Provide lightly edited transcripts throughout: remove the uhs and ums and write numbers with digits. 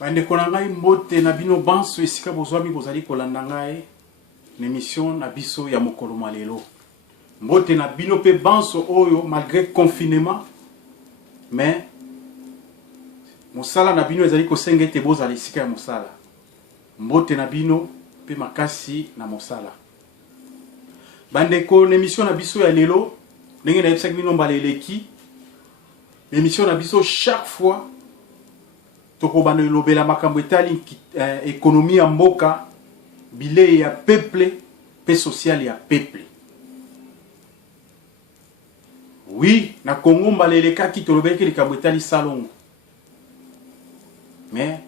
Bande konangai mbote na bino banso esika bozwami bozali kolanda ngai l'émission na biso ya mokolo malelo. Mbote na bino pe banso oyo malgré confinement mais mosala na bino ezali kosenga ete bozala esika ya mosala. Mbote na bino pe makasi na mosala. Bande ko l'émission na biso ya lelo ndenge na yebisaki bino mbala eleki. L'émission na biso chaque fois toko bana lobela makambo etali économie ya mboka bilei ya peuple pe social ya peuple. Oui, na Congo mbaleleka ki tolobeki likambo etali salongo. Mais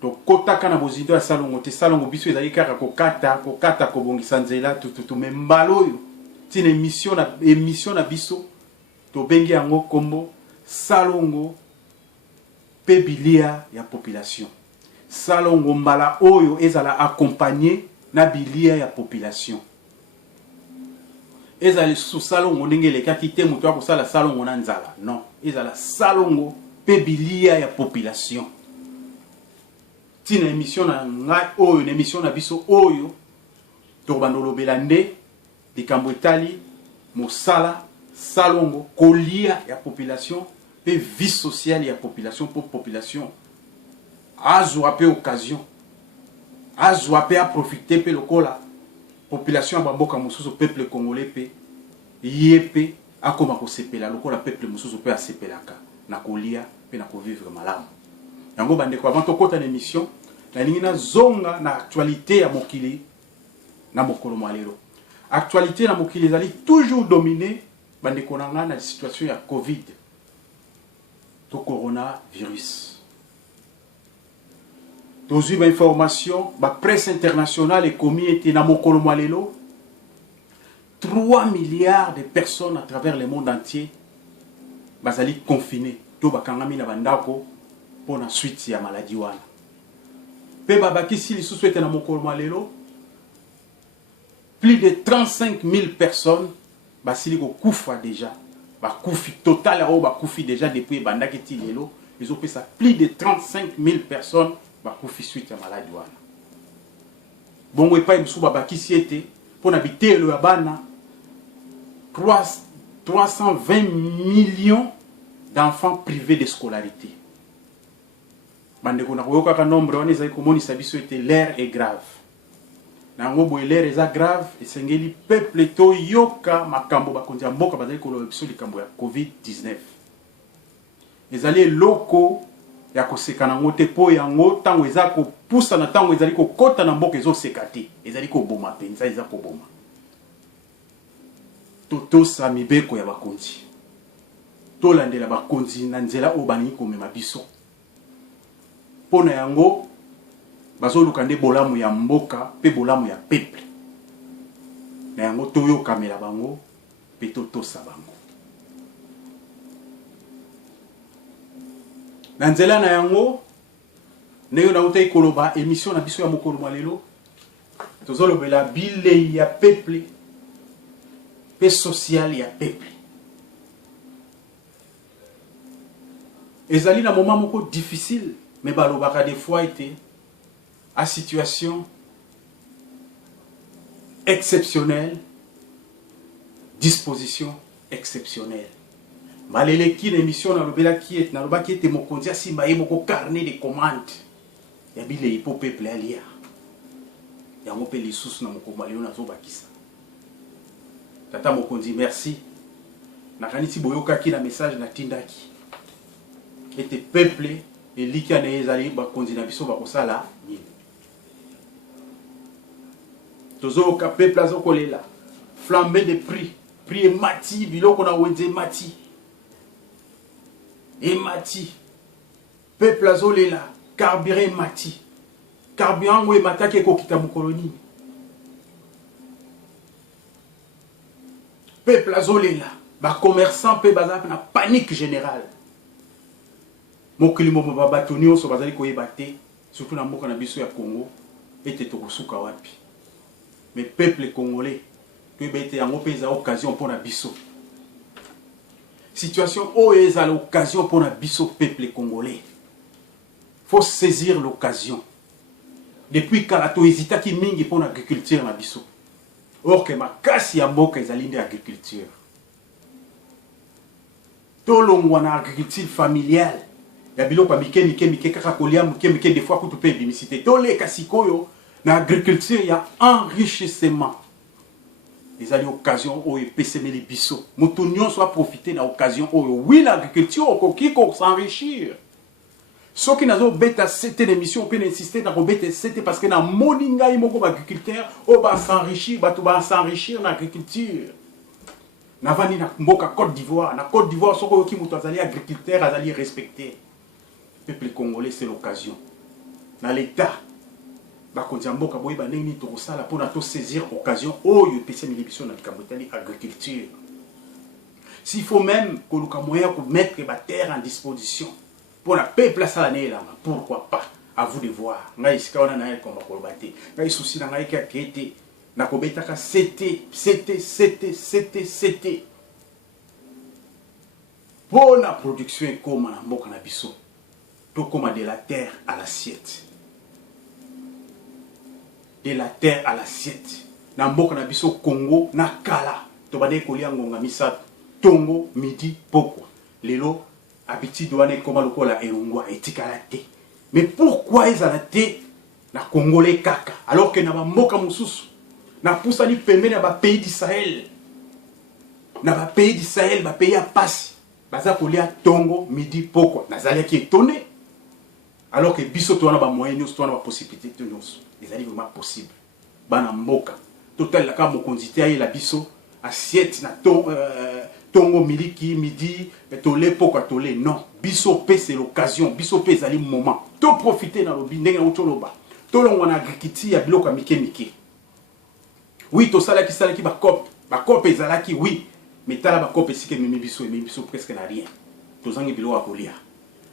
to kotaka na bozindo ya salongo te salongo biso ezali kaka kokata kobongisa nzela tututu membalo yo. Tina émission na biso to bengi yango kombo salongo pe bilia ya population. Salongo mbala oyo ezala accompagné na bilia ya population. Ezali sous salongo ndenge le kakite mutu akosala salongo na nzala. Non, ezala salongo pe bilia ya population. Tina émission na ngai oyo, na émission na biso oyo to bandolobela nde likambo etali mosala salongo kolia ya population pe vie sociale ya population pour population azwa pe occasion azwa pe a profiter pe lokola population ya bamboka mosusu peuple congolais pe yepe akoma ko sepela lokola peuple mosusu pe asepelaka na kolia pe na ko vivre malamu. Yango bandeko avant to kota na émission na lingi na zonga na actualité ya mokili na mokolo malelo. Actualité na mokili ezali toujours dominé bandeko nanga na situation ya Covid to coronavirus. Tozu ba information ba presse internationale et communauté na mokolo malelo 3 milliards de personnes à travers le monde entier bazali confinés to bakangami na bandako pona suite ya maladie wana. Pe babakisi lisusu ete na mokolo malelo plus de 35 000 personnes basili ko kufa déjà. Bakufi total au bakufi déjà depuis bandaketi lelo. Ils ont fait ça plus de 35 000 personnes bakufi suite à maladie wana. Bon we pa biso babakisi ete pona bitelo ya bana 320 millions d'enfants privés de scolarité. Bande ko na koyoka ka nombre wana ezali komonisa biso ete l'air est grave. Nango boye l'air est grave esengeli peuple to yoka makambo bakonzi ya mboka bazali koloba biso likambo ya COVID-19. Ezali loko ya koseka nango te po yango tango eza ko pusa na tango ezali ko kota na mboka ezo sekati ezali ko boma penza eza ko boma. Toto sa mibeko ya bakonzi. To landela bakonzi na nzela o bani ko mema biso. Pona yango bazoluka nde bolamu ya mboka pe bolamu ya peuple. Na yango toyo kamela bango pe totosa bango. Na nzela na yango neyo na utai koloba émission na biso ya mokolo malelo tozolobela bilei ya peuple pe social ya peuple. Ezali na moment moko difficile mais balobaka des fois été à situation exceptionnelle, disposition exceptionnelle. Malele ki l'émission na lobela ki et na loba ki ete mokonzi asimba ye moko carnet de commande ya bile ipo peuple alia ya mo pe lisusu na moko malelo na zo bakisa. Tata mokonzi merci. Na kanisi boyoka ki na message na tindaki. Ete peuple eliki na ezali bakonzi na biso bakosala nini. Tozo ka peuple azokolela flambée de prix mati biloko na wenze mati et mati peuple azolela carburant mati carburant we matake ko kita mukoloni peuple azolela ba commerçant pe bazap na panique générale mokili mo babatoni oso bazali ko yebate surtout na mboka na biso ya Congo ete tokosuka wapi. Mais peuple congolais, tu es en occasion pour la biso. Situation où est l'occasion pour la biso peuple congolais. faut saisir l'occasion. Depuis Kalato hésita qui mingi pour l'agriculture na biso. Or que ma casse ya mboka ezali nde agriculture. Tolongwa na agriculture familiale. Ya biloko mike kaka kolia mike des fois kutu pe bimicité. Tole kasikoyo na agriculture ya enrichissement. Ezali occasion oyo pesemeli biso. Mutu nyonso a profiter na occasion oyo. Oui l'agriculture okoki ko s'enrichir. Ceux qui n'ont pas cette émission, peuvent insister dans le parce que dans le monde, il y a des agriculteurs qui s'enrichir, qui s'enrichir dans l'agriculture. Dans la Côte d'Ivoire, ceux qui sont agriculteurs, ils sont respectés. Le peuple congolais, c'est l'occasion. Dans l'État, pour saisir l'occasion, il peut l'émission dans l'agriculture. S'il faut même que nous mettre la terre en disposition, pour la paix place à l'année là, pourquoi pas? À vous de voir. Nga isika wana na komba kolobate. Nga isusi na ngai ka kete na kobeta ka c'était. Pour la production comme na mboka na biso. To comme de la terre à l'assiette. De la terre à l'assiette. Na mboka na biso Congo na kala. To bade kolia ngonga misato. Tongo midi poko. Lelo habitude wane koma lokola elongwa etikala te. Mais pourquoi ezala te na Congolais kaka alors que na ba mboka mususu na pusani pembeni na ba pays du Sahel ba pays ya pasi baza kolia tongo midi poko nazali ki étonné alors que biso to na ba moyens to na ba possibilité to nyonso ezali vraiment possible bana mboka total la ka mokonzi te la biso assiette na tongo miliki midi tolé pourquoi tolé non biso pe c'est l'occasion biso pe zali moment to profiter na lobi ndenge na toloba tolongwa na agriculture ya biloko mike oui to sala ki ba cop ezalaki oui mais tala ba cop esike memi biso presque na rien to zangi biloko akolia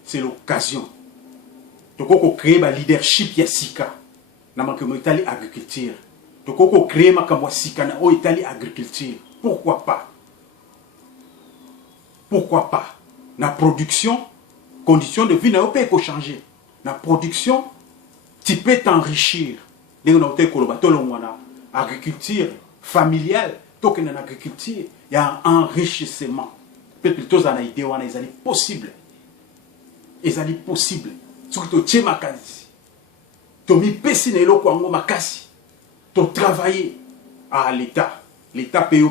c'est l'occasion to koko créer ba leadership ya sika na makemo itali agriculture to koko créer makambo sika na o itali agriculture pourquoi pas. Pourquoi pas? La production, conditions de vie, n'a pas changer. La production, tu peux t'enrichir. Agriculture familiale, donc dans l'agriculture, il y a un enrichissement. Plutôt dans l'idée, ils sont possible. Ils sont possible. Surtout, tu es makasi. Tu as mis pesi na eloko ango makasi. Tu as travaillé à l'État. L'État paye.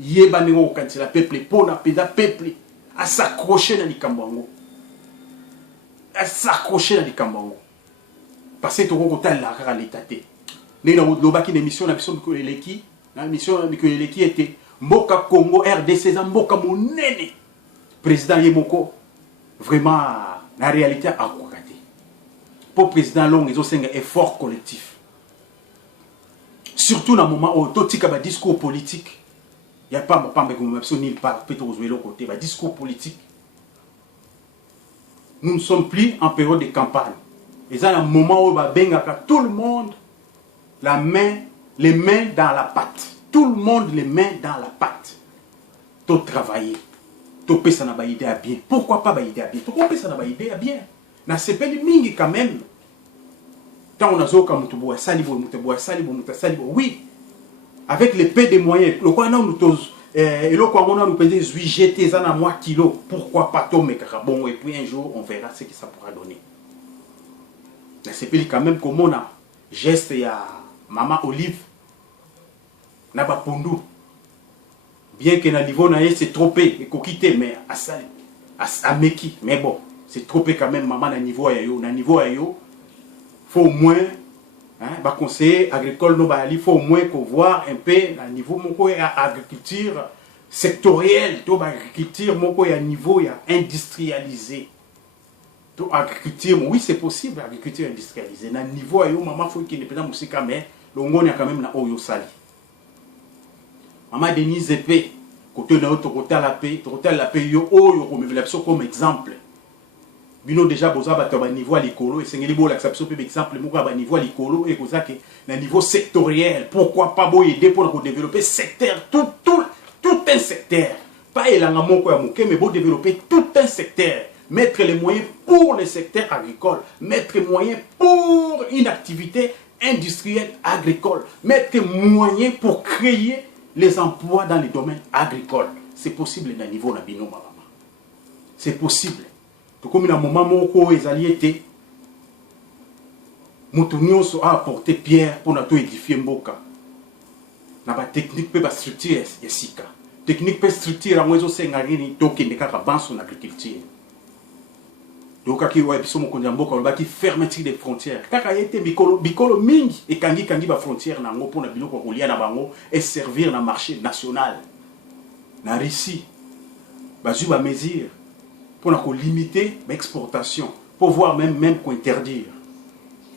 Yeba nengo kanti la peuple pona peda peuple à s'accrocher dans likambango parce que to ko tal la kaka l'état té né na lobaki d'émission na biso mikoleleki na émission mikoleleki était mboka Congo RDC za mboka monene président Yemoko vraiment la réalité a kokate pour président long ils ont un effort collectif surtout dans moment où totika ba discours politique. Il n'y a pas nulle part, côté, discours politique. Nous ne sommes plus en période de campagne. Et ça, un moment où tout le monde, les mains dans la pâte. Tout le monde, les mains dans la pâte. Tout travailler. Tout peut s'en avoir idée à bien. Pourquoi pas idée à bien? Tout peut s'en avoir idée à bien. Na c'est pas le mingi quand même. Tant on a zo comme mutuboa salibo, oui. Avec les peu de moyens, le quoi nous tous et le quoi on a nous payer 8 GT à moi kilo, pourquoi pas tomber bon et puis un jour on verra ce que ça pourra donner. C'est plus quand même comme on a geste ya maman Olive na ba pondu bien que na niveau na c'est tropé et kokité mais à sali à meki mais bon c'est tropé quand même maman na niveau ya yo faut au moins hein, bah conseiller agricole il faut au moins qu'on voit un peu à niveau mon agriculture sectorielle to agriculture mon à niveau industrialisé to agriculture oui c'est possible agriculture industrialisée na niveau yo maman faut qu'il ne peut pas musika mais longo ni quand même na oyo sali maman Denise Epé côté na autre côté la paix yo oyo comme exemple. Bino déjà boza ba niveau à l'écolo et sengeli bo l'acception peu exemple moko ba niveau à l'écolo et koza que na niveau sectoriel pourquoi pas bo aider pour développer secteur tout un secteur pas elanga moko ya moke mais bo développer tout un secteur mettre les moyens pour le secteur agricole, mettre les moyens pour une activité industrielle agricole, mettre les moyens pour créer les emplois dans les domaines agricoles. C'est possible à niveau de bino mama. C'est possible. Tout comme il y a un moment où les alliés étaient, nous a apporté pierre pour nous édifier Mboka. Nous avons technique pour structure Sika. Technique pour structure, nous avons fait en agriculture. Donc, il y a une fermeture des frontières. Quand il y a été Bikolo Mingi et Kangi ba frontière pour et servir dans le marché national. Dans la Russie, il y a une mesure pour limiter l'exportation, pour voir même qu'on interdire.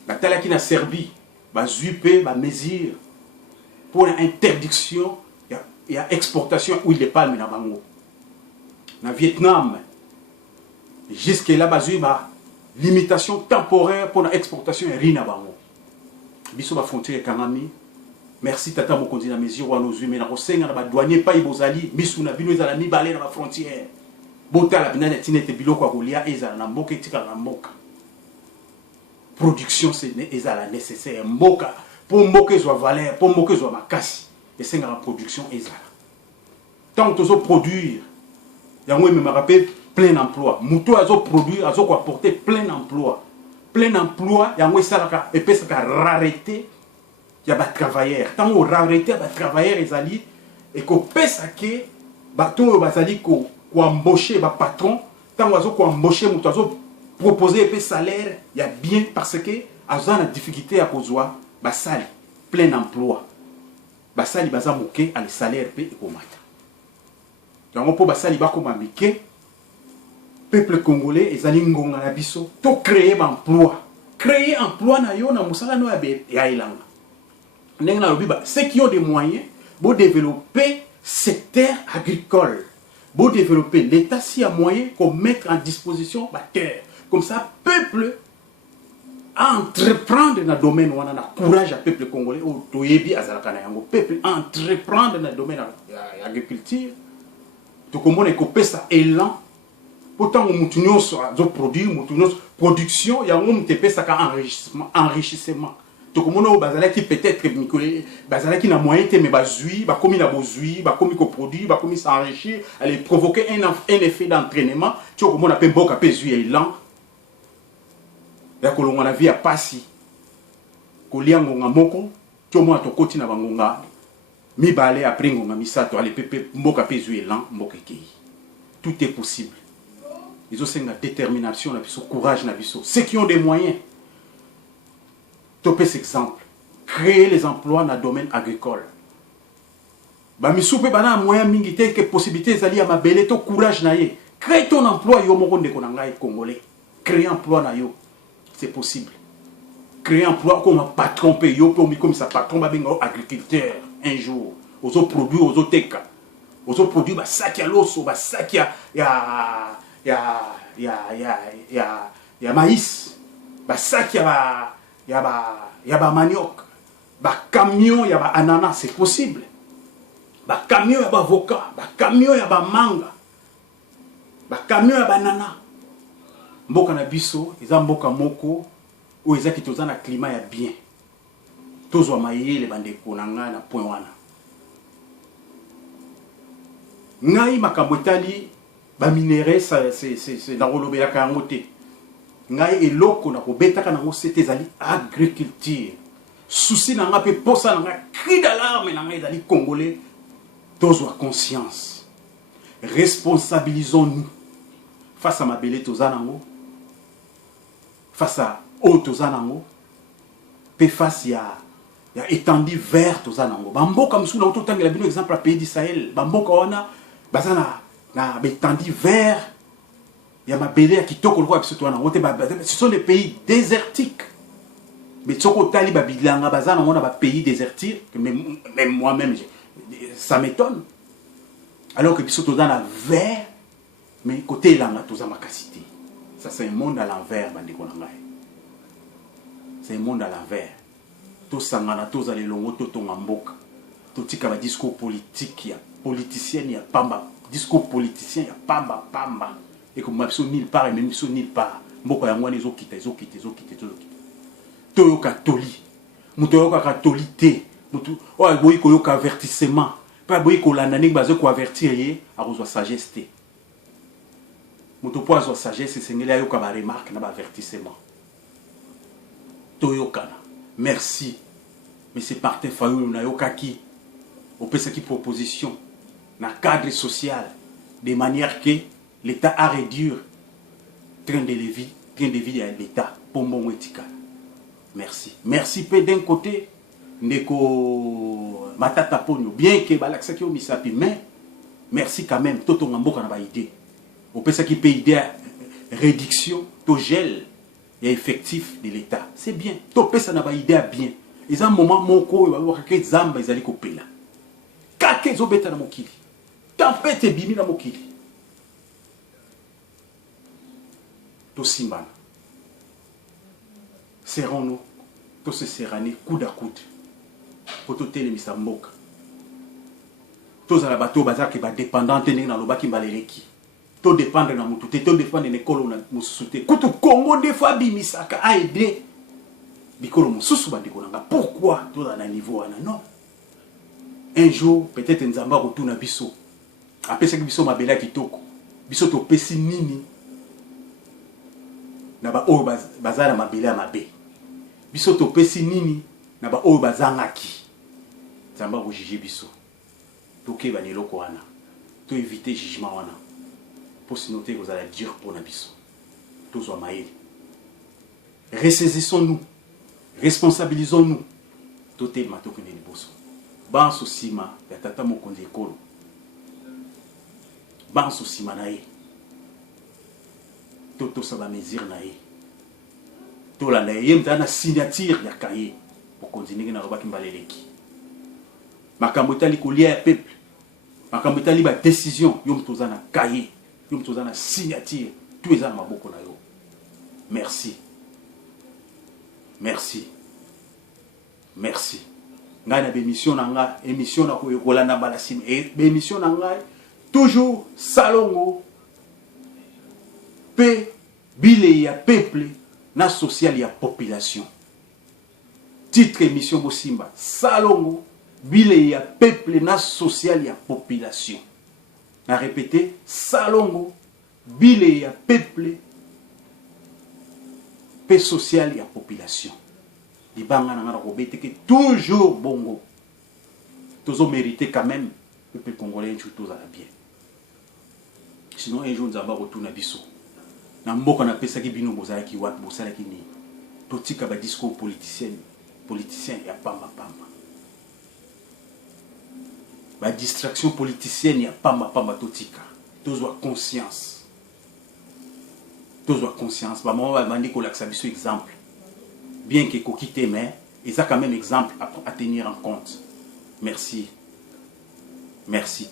La telle qui a Serbie, il y a une mesure pour l'interdiction, il y a exportation où il est palme dans Bango. Dans le Vietnam, jusque-là, il y a une limitation temporaire pour l'exportation de rien à Bango. Biso ba frontière Kanami. Merci Tata Mokondi na mesure wa nos humains na kosenga na ba douanier pa ibozali biso na bino ezala ni balé na ba frontière. Bota la bina tinete biloko kolia ezala na mboka etika na mboka. Production c'est ezala nécessaire mboka pour mboka zo valeur pour mboka zo makasi et senga la production ezala. Tant que zo produire yango me rappelle plein emploi. Muto azo produire azo ko apporter plein emploi. Plein emploi yango salaka et pesa ka rareté. Il y a des travailleurs. Tant qu'on rareté des travailleurs, ils allaient et qu'on pèse à que bateau bazali ko embaucher ba patron. Tant qu'on embaucher, on proposer un salaire. Il y a bien parce que à la difficulté à cause ba sali plein emploi. Ba sali baza moké à le salaire pe et komata. Donc pour ba sali ba komamike peuple congolais ils allaient ngonga na biso to créer emploi. Créer emploi na yo na musala no ya ilanga. Ceux qui ont des moyens pour développer le secteur agricole, pour développer l'État si a moyen qu'on mette en disposition la terre. Comme ça, le peuple entreprendre dans le domaine où on a courage à peuple congolais, ou le peuple entreprendre dans le domaine de l'agriculture. Tout comme on est coupé ça élan. Pourtant, on a produit, production, il y a un enrichissement. Donc comme on a qui peut-être qui n'a moyen mais bazui ba comme il a bozui ba comme il produit ba comme il s'enrichir aller provoquer un effet d'entraînement tu comme on appelle boka pezui élan ya ko longa na vie a pasi ko liango ngamoko tu mo to koti na bangonga mi balé après ngonga misato aller pepe mboka pezui élan mboka ki tout est possible ils ont une détermination na biso courage na biso ceux qui ont des moyens. Topé cet exemple, créer les emplois dans le domaine agricole. Bamisoupe bana moyen mingi tel que possibilité zali à ma belle to courage na ye. Crée ton emploi yo moko ndeko na ngai congolais. Créer emploi na yo, c'est possible. Créer emploi comme un patron pe yo comme ça patron ba benga agriculteur un jour. Ozo produit ozo teka. Ozo produit ba sac ya loso, ba sac ya maïs. Ba sac il y a ba manioc, ba camion, il y a ba ananas, c'est possible. Ba camion, il y a ba avocat, ba camion, il y a ba manga, ba camion, il y a ba nana. Mboka na biso, ils ont mboka moko, où ils ont qui un climat ya bien. Tous les maïs, les bandes konanga na point wana. Ngai makambotali, ba minéraux, c'est dans le lobby kangote. Ngai eloko na kobetaka nango c'était zali agriculture souci na nga pe posa na nga cri d'alarme na nga ezali congolais tozwa conscience responsabilisons-nous face à mabele tozanango face à o tozanango pe face ya étendue vert tozanango bamboka msuna ototangela bino exemple à pays du Sahel bamboka wana bazana na étendue vert. Il y a ma belle qui toque le voit ce sont des pays désertiques. Mais ce qu'on tali babilanga bazana on a un pays désertique même moi-même ça m'étonne. Alors que biso dans la vert mais côté là on a ma capacité. Ça c'est un monde à l'envers bandiko na ngai. C'est un monde à l'envers. Tout sangana tous les longo to tonga mboka. Tout tika ba discours politique ya politicien ya pamba discours politicien ya pamba. et que ma biso nulle part et même biso nulle part mboko ya ngwana ezokita toyoka toli muto yoka katoli te mutu oyo boyi koyoka avertissement pa boyi kolanda ndenge bazo ko avertir ye akozwa sagesse te muto po azwa sagesse esengeli ayoka ba remarque na ba avertissement toyokana merci monsieur Martin Fayulu nayokaki opesaki proposition na cadre social de manière que l'État a réduit train de vie à l'État pour mon etika. Merci. Merci peu d'un côté ndeko matata ponyo bien que balaksaki o misapi mais merci quand même toto ngamboka na ba idée. Opesaki pe idée réduction to gel et effectif de l'État. C'est bien. To pesa na ba idée bien. Ils ont un moment moko ba ka zamba ezali kopela. Kake zobeta na mokili. Tempête bimi na mokili. To simbana. Serrons-nous, tous se serraner coude à coude. Pour tout les misamboka. Tous à la bateau bazar qui va dépendant tenir dans le bas qui va les qui. Tout dépendre dans mon tout, tout dépendre de l'école on a moussouté. Coutu Congo des fois bimisaka a aidé. Bikolo moussousou bandikonanga. Pourquoi tout dans un niveau non? Un jour peut-être nzamba retourne biso. Après ça que biso mabela kitoko. Biso to pesi nini. Naba oyo bazala mabele ya mabe. Biso to pesi nini naba oyo bazangaki. Zamba ko juger biso. Toke ba neloko wana. To éviter jugement wana. Pour se noter que vous allez dire pour na biso. Tous wa maïli. Ressaisissons-nous. Responsabilisons-nous. Tote matoko ne liboso. Banso sima ya tata mokonzi ekolo. Banso sima na ye. Toto ça va mesure na ye. To la na ye mtana signature ya kaye pour continuer na roba kimbaleleki. Makambo tali kolia ya peuple. Makambo tali ba décision yo mtoza na kaye, yo mtoza na signature, tout eza na maboko na yo. Merci. Merci. Merci. Ngai na émission na nga, émission na ko yokola na balasim et émission na nga toujours salongo pe bile ya peuple na social ya population. Titre émission Bosimba salongo bile ya peuple na social ya population. Na répéter salongo bile ya peuple pe social ya population. Libanga na ngara robete que toujours bongo. Toujours mérité quand même le peuple congolais tout à la bien. Sinon un jour nous allons retourner à biso. Na mboka na pesa ki bino bozala ki wat bosala ki ni totika ba discours politicien ya pamba ba distraction politicienne ya pamba totika tozwa conscience ba mama ba mandi ko laksa biso exemple bien que kokite mais ils a quand même exemple à tenir en compte. Merci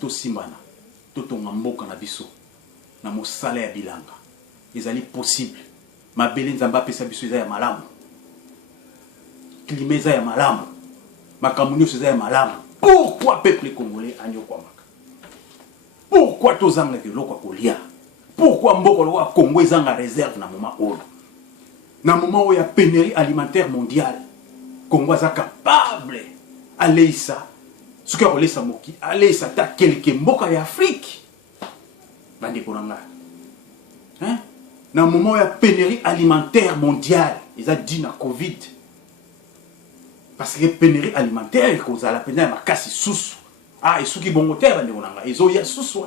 to simbana to tonga mboka na biso na mosala ya bilanga. Ezali possible. Ma belle nzamba pesa biso ya malamu. Klimeza ya malamu. Makamunyo ya malamu. Pourquoi peuple congolais anyokwa maka? Pourquoi tozanga ke lokwa kolia? Pourquoi mboko lo wa Congo ezanga réserve na moment oyo? Na moment où il y a pénurie alimentaire mondiale. Congo est capable aller ça. Ce que relève ça moki, aller ça ta quelques mboka ya Afrique. Bande konanga. Hein? Dans le moment où il y a pénurie alimentaire mondiale, ils ont dit na Covid. Parce que pénurie alimentaire, il cause la pénurie ma casse sous. Ah, et ceux qui vont terre, ils ont y a sous.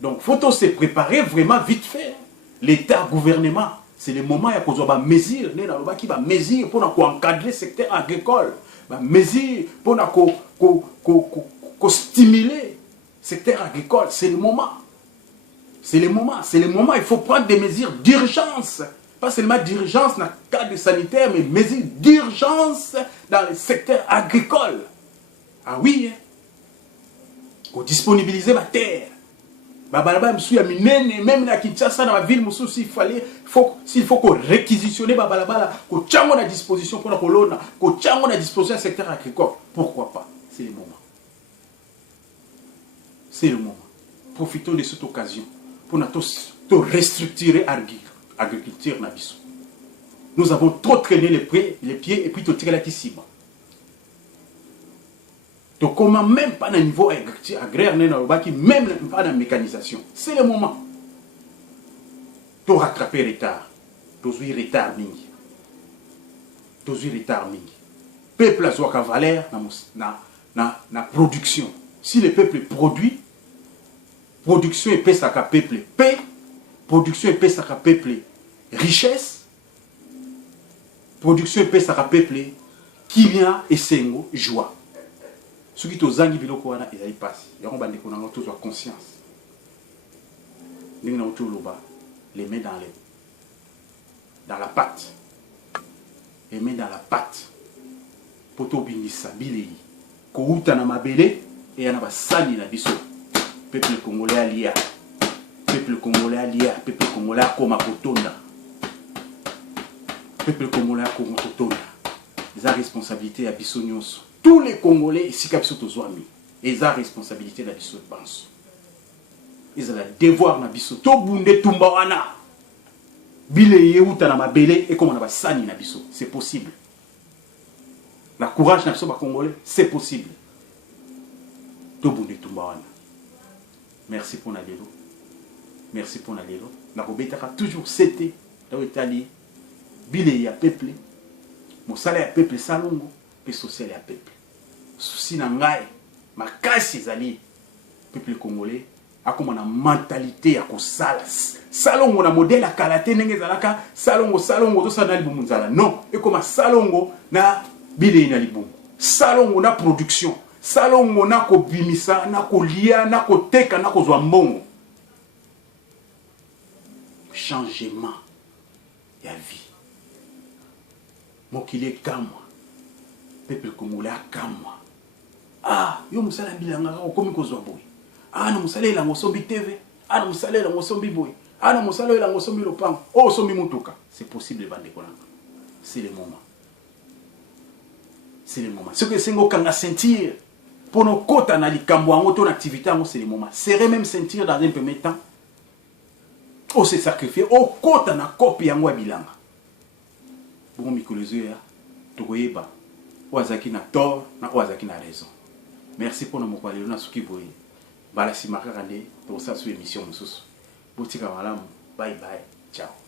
Donc, faut se préparer vraiment vite fait. L'État, gouvernement, c'est le moment où il y a des mesures, qui va mesure pour encadrer le secteur agricole, mesure pour stimuler le secteur agricole. C'est le moment. C'est le moment, il faut prendre des mesures d'urgence. Pas seulement d'urgence dans le cadre sanitaire, mais mesures d'urgence dans le secteur agricole. Ah oui, hein? Pour disponibiliser ma terre. Même dans Kinshasa, dans la ville, s'il faut qu'on réquisitionne qu'on tient à disposition pour la colonne, qu'on tient à disposition du secteur agricole. Pourquoi pas? C'est le moment. C'est le moment. Profitons de cette occasion pour nous tous de restructurer l'agriculture. Nous avons trop traîné les pieds et puis tout tirer la tissima. Donc, comment même pas dans le niveau agraire, même pas dans la mécanisation. C'est le moment de rattraper le retard. De retard mingi. Peuple a besoin de valeur dans la production. Si le peuple produit, production est pèse à peuple paix, production est pèse à peuple richesse, production est pèse à peuple qui vient et sengo joie. Ce qui est aux anges biloko wana ezali passe. Yango bande ko nango tous conscience. Ninga autour loba, les mains dans la pâte. Les mains dans la pâte. Poto bingisa bilei. Ko uta na mabele et yana basali na biso. Peuple congolais alia. Peuple congolais alia, peuple congolais akoma kotonda. Peuple congolais akoma kotonda. Les responsabilités à biso nyonso. Tous les Congolais ici capsule tozwami. Ils ont responsabilité na biso pense. Ils ont le devoir na biso to bunde tumba wana. Bileye uta na mabele et comme on a basani na biso, c'est possible. La courage na biso ba Congolais, c'est possible. To bunde tumba wana. Merci pour Nadelo. Merci pour Nadelo. Na kobetaka toujours c'était dans Italie. Bileye ya peuple. Mon salaire ya peuple salongo. Et social et à peuple. Souci nangai, ma casse ezali peuple congolais a comme une mentalité à kosala. Salongo na modèle à kalaté nenge zalaka salongo to sana libumu nzala. Non, et comme salongo na bile na libumu. Salongo na production. Salongo na ko bimisa, na ko lia, na ko teka, na ko zwa mbongo. Changement ya vie. Mokile kamwa. Peuple congolais kamwa. Ah, yo musala bilanga ko komi ko zwa boy. Ah na musala la ngosombi TV. Ah na musala la ngosombi boy. Ah na musala la ngosombi lopango. Oh sombi mutuka. C'est possible bande konanga. C'est le moment. C'est le moment. Ce que c'est ngo kanga sentir pour nos kota na likambo ango ton activité ango c'est le moment. Serait même sentir dans un premier temps. Oh se sacrifier oh kota na copie yango bilanga. Bon mikolozo ya tokoyeba. Oazaki na tort, na oazaki na raison. Merci pour nous parler na suki boy. Bala si makakande pour ça sur émission mususu. Botika malamu. Bye bye. Ciao.